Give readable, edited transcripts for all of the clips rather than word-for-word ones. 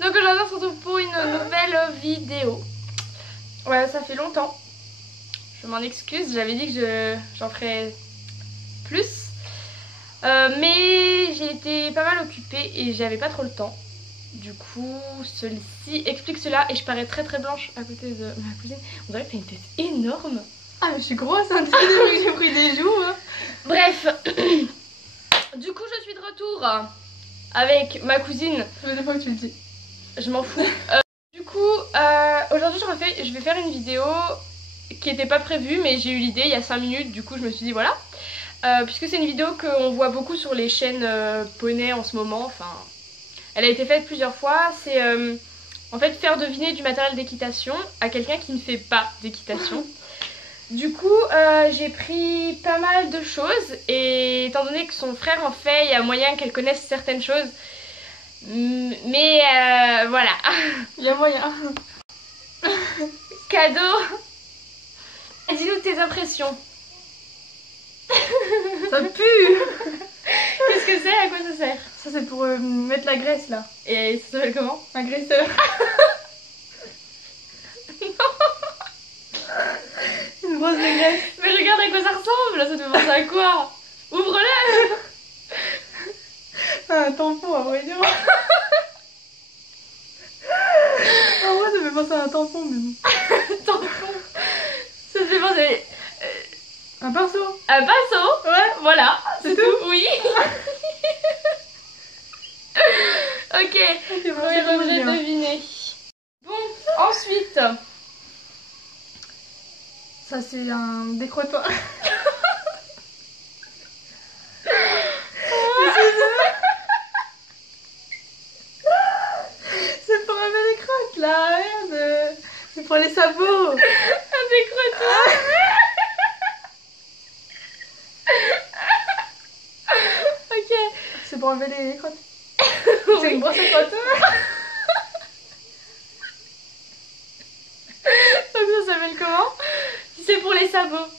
Donc aujourd'hui on se retrouve pour une nouvelle vidéo. Ouais, ça fait longtemps. Je m'en excuse, j'avais dit que j'en ferais plus. Mais j'ai été pas mal occupée et j'avais pas trop le temps. Du coup, celui-ci explique cela et je parais très très blanche à côté de ma cousine. On dirait que t'as une tête énorme. Ah mais je suis grosse, hein, depuis que j'ai pris des joues. Hein. Bref, du coup je suis de retour avec ma cousine. Ça fait 2 fois que tu le dis. Je m'en fous. Du coup, aujourd'hui je vais faire une vidéo qui n'était pas prévue, mais j'ai eu l'idée il y a 5 minutes, du coup je me suis dit voilà. Puisque c'est une vidéo qu'on voit beaucoup sur les chaînes poney en ce moment, enfin, elle a été faite plusieurs fois, c'est en fait faire deviner du matériel d'équitation à quelqu'un qui ne fait pas d'équitation. Du coup, j'ai pris pas mal de choses et étant donné que son frère en fait, il y a moyen qu'elle connaisse certaines choses. Mais voilà. Il y a moyen. Cadeau. Dis-nous tes impressions. Ça pue. Qu'est-ce que c'est? À quoi ça sert? Ça c'est pour mettre la graisse là. Et ça s'appelle comment? Un graisseur. Une brosse de graisse. Mais regarde à quoi ça ressemble. Ça te fait penser à quoi? Ouvre-le. Un tampon à vrai dire. En vrai ça fait penser à un tampon mais bon. Tampon. Ça te fait penser... Un pinceau. Un pinceau. Ouais, voilà. C'est tout? Oui. Ok. Okay, Premier objet deviné. Bon, ensuite... Ça c'est un décrotoir. C'est pour laver les crottes là, merde. C'est pour les sabots. Un décrotoir. Ok. C'est pour enlever les crottes. C'est une brosse à crottes. Donc ça s'appelle comment? Si c'est pour les sabots.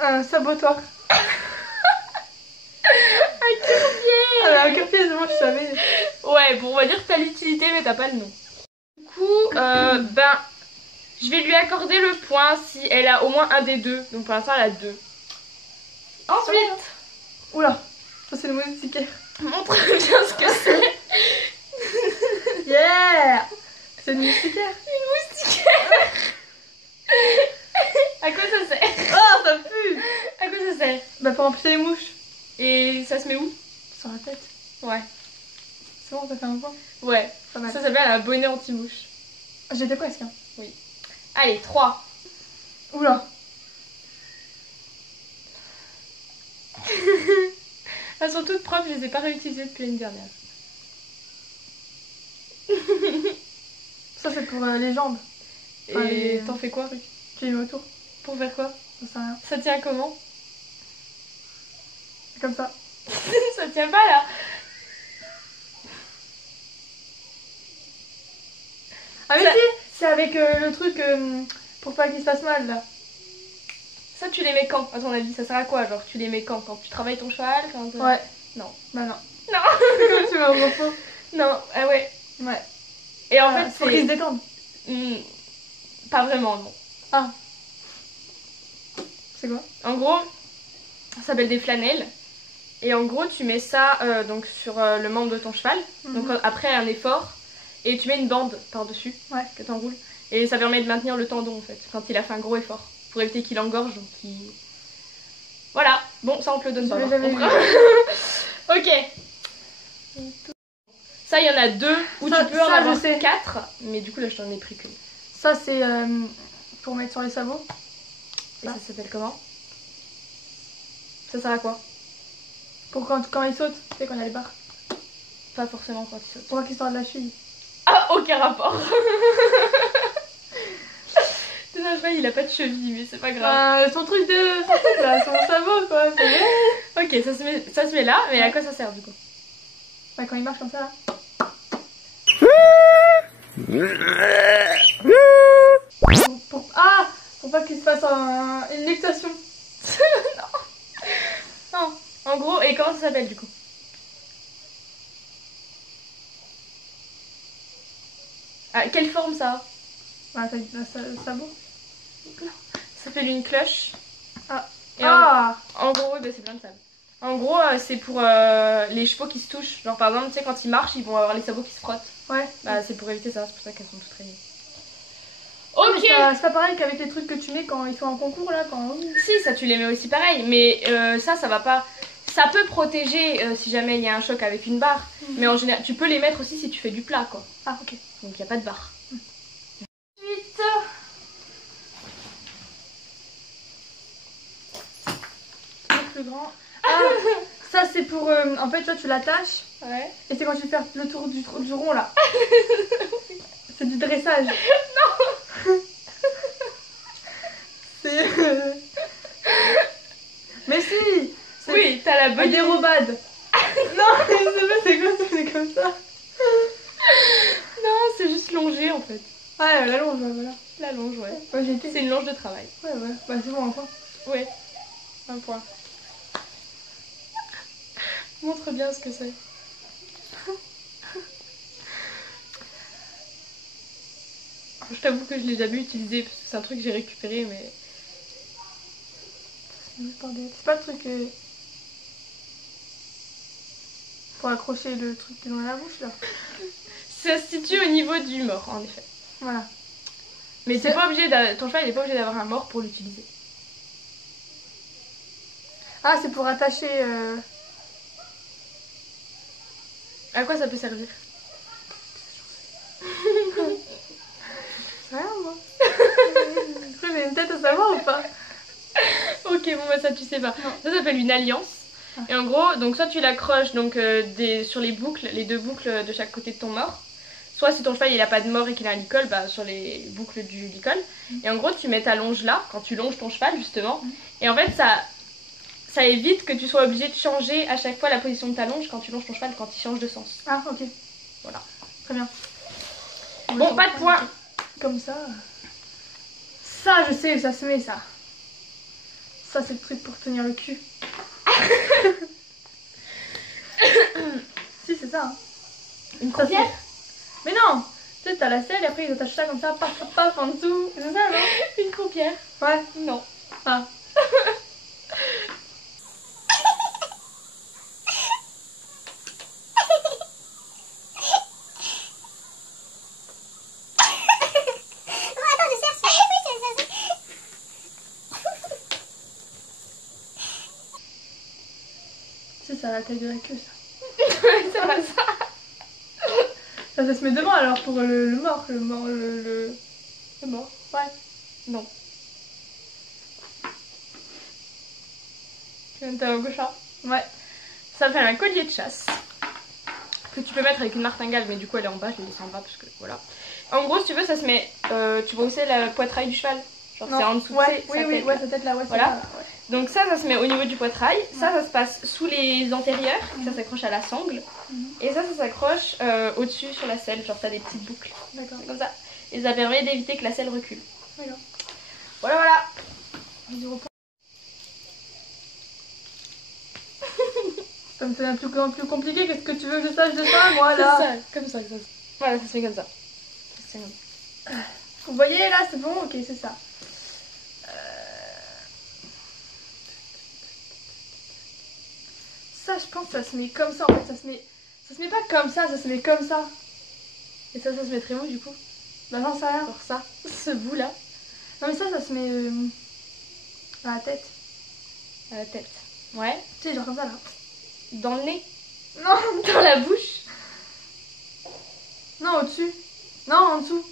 Un sabotoir. Un cure-pied. Ah, un cure-pied, c'est bon, je savais. Ouais, bon, on va dire que t'as l'utilité, mais t'as pas le nom. Du coup, ben, je vais lui accorder le point si elle a au moins un des deux. Donc pour l'instant, elle a 2. Ensuite, Oula, ça c'est le moustiquaire. montre bien ce que c'est. Yeah. C'est une moustiquaire. Une moustiquaire. À quoi ça sert? Oh, ça pue. À quoi ça sert? Bah pour empêcher les mouches. Et ça se met où? Sur la tête. Ouais. C'est bon, ça fait un point. Ouais, Pas mal. ça s'appelle un bonnet anti-mouche. J'étais presque. Hein. Oui. Allez, 3. Oula. Elles sont toutes propres, je les ai pas réutilisées depuis l'année dernière. Ça c'est pour les jambes. Et Enfin, t'en fais quoi, Ruth? Tu les mets autour. Pour faire quoi? Ça sert à rien. Ça tient comment? C'est comme ça. Ça tient pas là. Ah mais Ça- si, c'est avec le truc pour pas qu'il se fasse mal là. Ça tu les mets quand à ton avis? Ça sert à quoi? Genre tu les mets quand? Quand tu travailles ton cheval? Quand Ouais. Non. Bah non. Non. C'est comme tu m'as au repos. Non, ah ouais. Ouais. Et en fait faut qu'ils se c'est... détendent. Pas vraiment, non. Ah. C'est quoi? En gros, ça s'appelle des flanelles. Et en gros tu mets ça donc sur le membre de ton cheval. Donc après un effort. Et tu mets une bande par-dessus, Ouais. que t'enroules. Et ça permet de maintenir le tendon en fait, quand il a fait un gros effort. Pour éviter qu'il engorge, donc il... Voilà, bon ça on te le donne pas. J'avais jamais par contre. Ok. Ça il y en a 2, ou Ça- tu peux en ça, je avoir sais. 4. Mais du coup là je t'en ai pris qu'une. Ça c'est pour mettre sur les sabots. Et ça s'appelle comment? Ça sert à quoi? Pour quand ils sautent, tu sais quand il y a les barres. Pas forcément quand il saute. Pour pas qu'ils sortent de la cheville. Ah, aucun rapport. Ton cheval il a pas de cheville, mais c'est pas grave. Son truc là, son sabot quoi. Ok, ça se met là, mais à quoi ça sert du coup? Bah, quand il marche comme ça là. Pour pas qu'il se fasse une luxation. Non. En gros, et comment ça s'appelle du coup? Ah, quelle forme ça a? Ah, t'as un sabot. Ça fait une cloche. Ah. Et Ah. en gros, bah, c'est plein de sable. En gros, c'est pour les chevaux qui se touchent. Genre par exemple, tu sais, quand ils marchent, ils vont avoir les sabots qui se frottent. Ouais. Bah, c'est pour éviter ça, c'est pour ça qu'elles sont toutes rayées. Ok. Ok. C'est pas pareil qu'avec les trucs que tu mets quand ils sont en concours là. Si, ça tu les mets aussi pareil, mais ça va pas. Ça peut protéger si jamais il y a un choc avec une barre, mais en général, tu peux les mettre aussi si tu fais du plat, quoi. Ah, ok. Donc il n'y a pas de barre. Ensuite, le plus grand. Ah, ça c'est pour. En fait, toi tu l'attaches Ouais. et c'est quand tu fais le tour du rond là. C'est du dressage. Non. C'est. Mais si. Oui, t'as la bonne dérobade. Non, c'est comme ça, c'est comme ça. Non, c'est juste longé en fait. Ouais, la longe, voilà. La longe, ouais. Ouais, j'ai été. C'est une longe de travail. Ouais, ouais. Bah, c'est bon, encore. Ouais. Un point. Montre bien ce que c'est. Je t'avoue que je l'ai jamais utilisé parce que c'est un truc que j'ai récupéré, mais. C'est pas le truc. Pour accrocher le truc dans la bouche là. Ça se situe au niveau du mort, en effet. Voilà. Mais c'est pas obligé ton cheval il est pas obligé d'avoir un mort pour l'utiliser. Ah, c'est pour attacher. À quoi ça peut servir? Rien, moi. J'ai une tête à savoir ou pas? Ok, bon bah ça tu sais pas. Non. Ça s'appelle une alliance. Ah. Et en gros, donc soit tu l'accroches donc sur les boucles, les deux boucles de chaque côté de ton mort. Soit si ton cheval il a pas de mort et qu'il a un licol, bah sur les boucles du licol. Et en gros tu mets ta longe là, quand tu longes ton cheval justement. Et en fait ça évite que tu sois obligé de changer à chaque fois la position de ta longe quand tu longes ton cheval, quand il change de sens. Ah, ok. Voilà. Très bien. Bon, pas de points. Comme ça. Ça, je sais où ça se met, ça. Ça, c'est le truc pour tenir le cul. Si, c'est ça. Hein. Une Ça, croisière? Mais non. Tu sais, t'as la selle et après ils attachent ça comme ça, paf, paf, paf, en dessous. C'est ça, non? Une croupière? Ouais. Non. Ah. C'est ça, la taille de la queue, ça. C'est pas ça. Ça se met devant alors pour le mort, le mort, Le mort? Ouais. Non. T'as un chat? Ouais. Ça s'appelle un collier de chasse. Que tu peux mettre avec une martingale, mais du coup elle est en bas, je l'ai laissée en bas parce que voilà. En gros, si tu veux, ça se met. Tu vois où c'est la poitrail du cheval? Genre c'est en dessous de ouais, sa oui, tête, oui, là. ouais, sa tête là, ouais, Voilà. ça, ouais. Donc ça se met au niveau du poitrail. Ça se passe sous les antérieurs. Ça s'accroche à la sangle. Et ça s'accroche au-dessus sur la selle. Genre t'as des petites boucles. D'accord. Comme ça. Et ça permet d'éviter que la selle recule. D'accord. Voilà, voilà. Ça me fait un plus compliqué. Qu'est-ce que tu veux que je sache de ça, moi, là? C'est ça, comme ça, comme ça. Voilà, ça se fait comme ça. C'est comme ça. Vous voyez, là, c'est bon? Ok, c'est ça. Ça, je pense que ça se met comme ça, en fait. Ça se met pas comme ça se met comme ça. Et ça se mettrait où du coup? Bah, j'en sais rien. Alors ça, ce bout là. Non, mais ça se met à la tête. À la tête. Ouais. Tu sais, genre comme ça, là. Dans le nez. Non, Dans la bouche. non, au-dessus. Non, en dessous.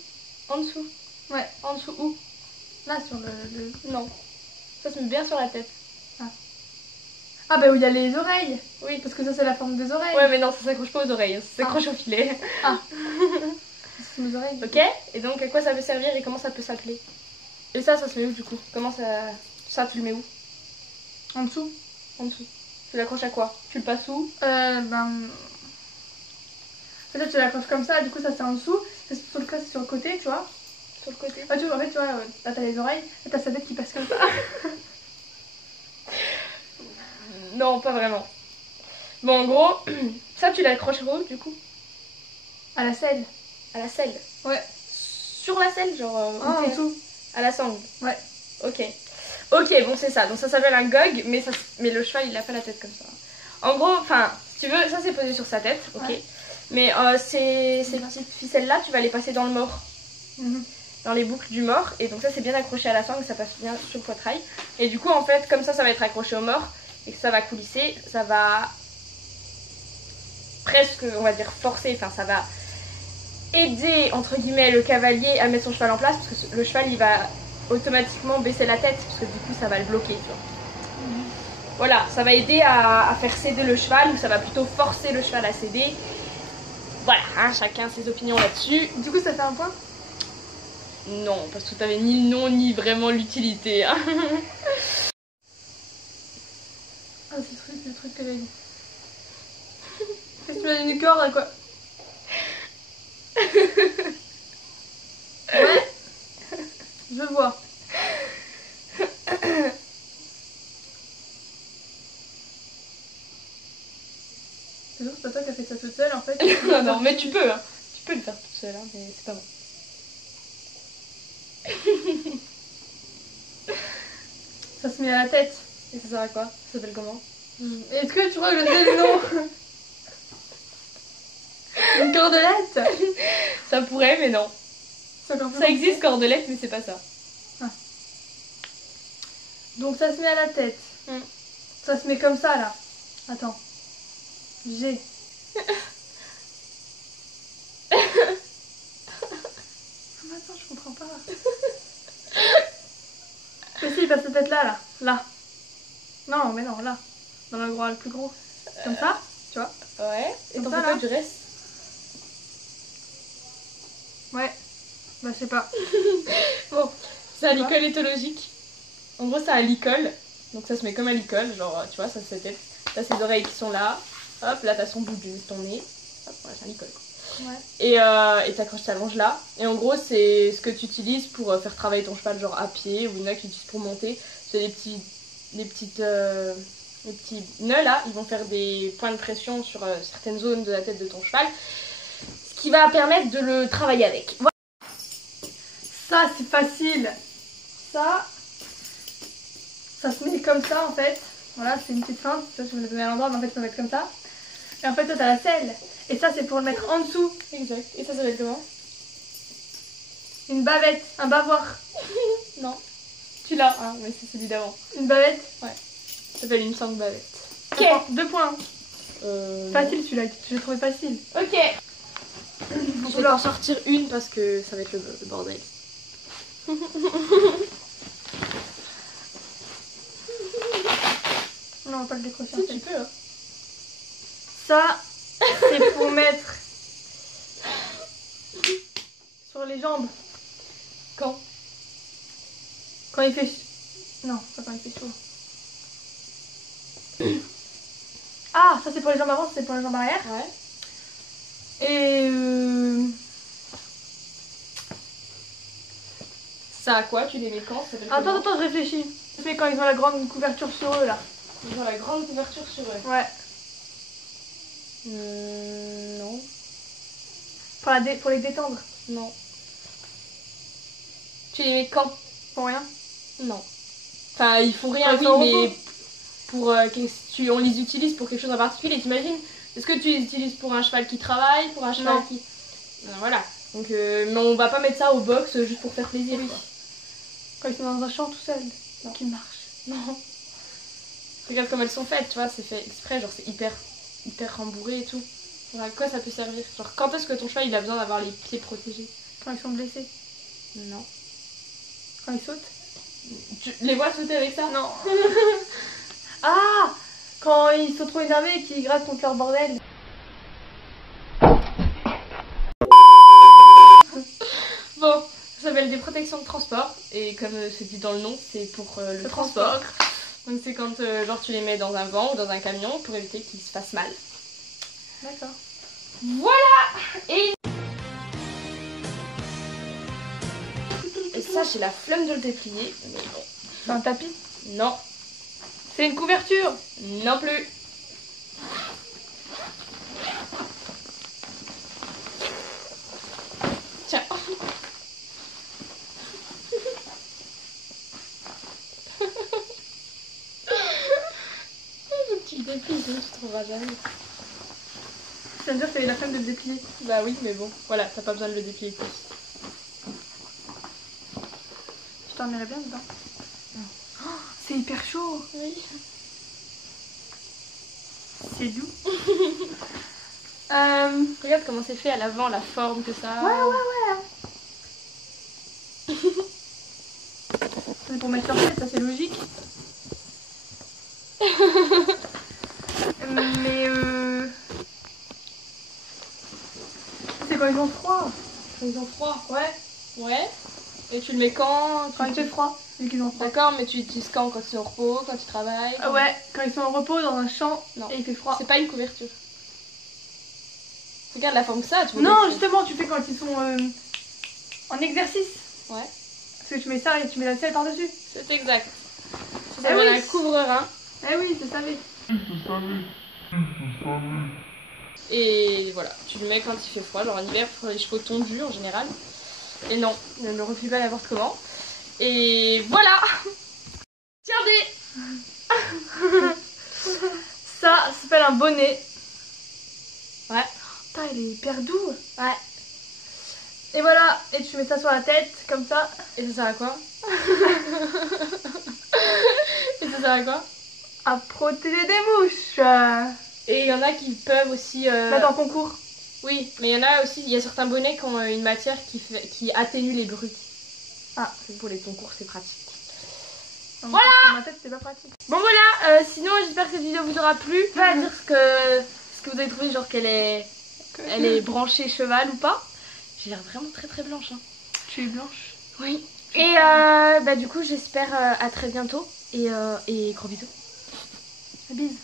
En dessous. Ouais. En dessous où? Là, sur le... Non. Ça se met bien sur la tête. Ah, bah, où il y a les oreilles. Oui. Parce que ça, c'est la forme des oreilles. Ouais, mais non, ça s'accroche pas aux oreilles. Ça s'accroche au filet. Ah. C'est mes oreilles. Ok. Et donc, à quoi ça peut servir et comment ça peut s'appeler? Et ça se met où du coup? Comment ça... Ça, tu le mets où? En dessous. En dessous. Tu l'accroches à quoi? Tu le passes où? Peut-être tu l'accroches comme ça, du coup ça c'est en dessous. C'est sur le, sur le côté, tu vois. Sur le côté. Ah, tu vois, en fait, tu vois, là t'as les oreilles et t'as sa tête qui passe comme ça. Non, pas vraiment. Bon, en gros, ça tu l'accroches où du coup? À la selle. À la selle. Ouais. Sur la selle, genre Ah, en dessous. à la sangle. Ouais. Ok. Ok, bon c'est ça. Donc ça s'appelle un gog, mais le cheval il a pas la tête comme ça. En gros, enfin, si tu veux, ça c'est posé sur sa tête, ok. Ouais. Mais ces petites ficelles là, tu vas les passer dans le mort. Dans les boucles du mort, et donc ça c'est bien accroché à la sangle, ça passe bien sur le poitrail. Et du coup en fait, comme ça va être accroché au mort, et que ça va coulisser, ça va presque, on va dire, forcer, enfin ça va aider entre guillemets le cavalier à mettre son cheval en place, parce que le cheval il va automatiquement baisser la tête, parce que du coup ça va le bloquer, tu vois. Voilà, ça va aider à faire céder le cheval, ou ça va plutôt forcer le cheval à céder. Voilà, hein, chacun ses opinions là-dessus. Du coup, ça fait un point? Non, parce que t'avais ni le nom ni vraiment l'utilité. Hein. Ah, c'est le truc que j'ai dit. Qu'est-ce que tu m'as dit, une corde, quoi? Ouais. Je vois. C'est sûr, c'est pas toi qui as fait ça toute seule, en fait. Non, mais tu peux, hein. Tu peux le faire toute seule, hein, mais c'est pas bon. Ça se met à la tête. Et ça sert à quoi? Ça s'appelle comment? Est-ce que tu crois que je sais le nom? Une cordelette? Ça pourrait, mais non. Ça existe, cordelette, mais c'est pas ça. Ah. Donc ça se met à la tête. Ça se met comme ça, là. Attends. G. Attends, je comprends pas. Mais si, il passe la tête là, là. Là. Non, mais non, là. Dans l'endroit le plus gros. Comme ça, tu vois. Ouais. Et Comme t'en ça, fais quoi là. du reste? Ouais. Bah, je sais pas. Bon, c'est un licol éthologique. En gros, c'est un licol. Donc ça se met comme un licol. Genre, tu vois, ça se tête. T'as ses oreilles qui sont là. Hop, là, t'as son bout de ton nez. Hop, voilà, c'est un licol. Ouais. Et t'accroches ta longe là. Et en gros, c'est ce que tu utilises pour faire travailler ton cheval, genre à pied, ou il y en a qui utilisent pour monter. C'est les petits nœuds là, ils vont faire des points de pression sur certaines zones de la tête de ton cheval, ce qui va permettre de le travailler avec. Voilà. Ça, c'est facile. Ça se met comme ça en fait. Voilà, c'est une petite feinte. Ça, je me le donner à l'endroit, mais en fait, ça va être comme ça. Et en fait, toi, t'as la selle. Et ça, c'est pour le mettre en dessous. Exact. Et ça va être comment? Une bavette, un bavoir. Non. Tu l'as, hein, mais c'est celui d'avant. Une bavette. Ouais. Ça s'appelle une sangle bavette. Ok. 2 points. Facile non. celui-là, je l'ai trouvé facile. Ok. Je vais en sortir une parce que ça va être le bordel. Non, on va pas le décrocher. Si, tu peux. Hein. Ça, c'est pour mettre sur les jambes. Quand il fait... Non, pas quand il fait chaud. Ah, ça c'est pour les jambes avant, ça c'est pour les jambes arrière. Ouais. Et Ça à quoi? Tu les mets quand? Attends, je réfléchis. Je fais quand ils ont la grande couverture sur eux là. Ils ont la grande couverture sur eux. Ouais. Non. Pour les détendre. Non. Tu les mets quand? Pour rien. Non. Enfin, ils font rien, Quand oui, ils sont au mais repos. pour on les utilise pour quelque chose en particulier, t'imagines? Est-ce que tu les utilises pour un cheval qui travaille, pour un cheval qui... voilà. Donc, mais on va pas mettre ça au box juste pour faire plaisir. Oui. Quand ils sont dans un champ tout seul, qu'ils marchent. Non. Regarde comme elles sont faites, tu vois, c'est fait exprès, genre c'est hyper rembourré et tout. À quoi ça peut servir? Genre quand est-ce que ton cheval il a besoin d'avoir les pieds protégés? Quand ils sont blessés. Non. Quand ils sautent. Tu les vois sauter avec ça? Non. Ah, quand ils sont trop énervés et qu'ils grattent contre leur bordel. Bon, ça s'appelle des protections de transport. Et comme c'est dit dans le nom, c'est pour le transport. Donc c'est quand genre tu les mets dans un van ou dans un camion pour éviter qu'ils se fassent mal. D'accord. Voilà. Et ça j'ai la flemme de le déplier. Mais bon. C'est un tapis? Non. C'est une couverture? Non plus. sinon tu trouveras jamais. Ça veut dire que t'avais la flemme de le déplier. Bah oui, mais bon, voilà, t'as pas besoin de le déplier plus. Je dormirais bien dedans. Oh, c'est hyper chaud. Oui. C'est doux. Regarde comment c'est fait à l'avant, la forme que ça a. Ouais. C'est pour mettre sur tête, ça c'est logique. Mais c'est quand ils ont froid. Quand ils ont froid. Ouais. Ouais. Et tu le mets quand? Quand il fait froid, vu qu'ils ont froid. D'accord, mais tu l'utilises quand? Quand tu es au repos, quand tu travailles? Ah ouais, quand ils sont en repos dans un champ Non. et il fait froid. C'est pas une couverture. Regarde la forme que ça, tu vois. Non, justement, tu fais quand ils sont en exercice. Ouais. Parce que tu mets ça et tu mets la selle par-dessus. C'est exact. Ça Eh s'appelle oui. un couvre-rein. Eh oui, je savais. Et voilà, tu le mets quand il fait froid, genre en hiver pour les cheveux tondus en général. Et non, ne le refais pas n'importe comment. Et voilà. Regardez. Ça s'appelle un bonnet. Ouais. Putain, il est hyper doux. Ouais. Et voilà, et tu mets ça sur la tête, comme ça. Et ça sert à quoi? Et ça sert à quoi? À protéger des mouches. Et il y en a qui peuvent aussi... Mettre en concours. Oui, mais il y en a aussi, il y a certains bonnets qui ont une matière qui atténue les bruits. Ah. Pour les concours, c'est pratique. Voilà. Pour ma tête, c'est pas pratique. Bon voilà, sinon j'espère que cette vidéo vous aura plu. Pas dire ce que vous avez trouvé, genre qu'elle est... Elle est branchée cheval ou pas. J'ai l'air vraiment très très blanche. Hein. Tu es blanche. Oui. Et bah du coup j'espère à très bientôt. Et gros bisous. Bise.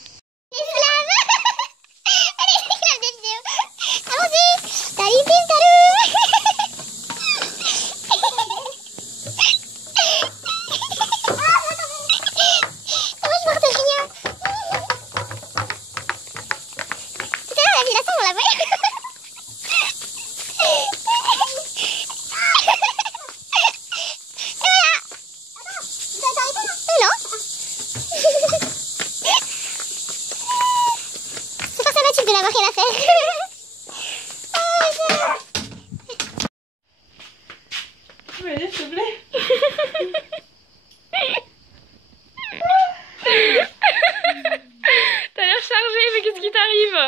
de n'avoir rien à faire. Tu peux aller, s'il te plaît? T'as l'air chargé, mais qu'est-ce qui t'arrive?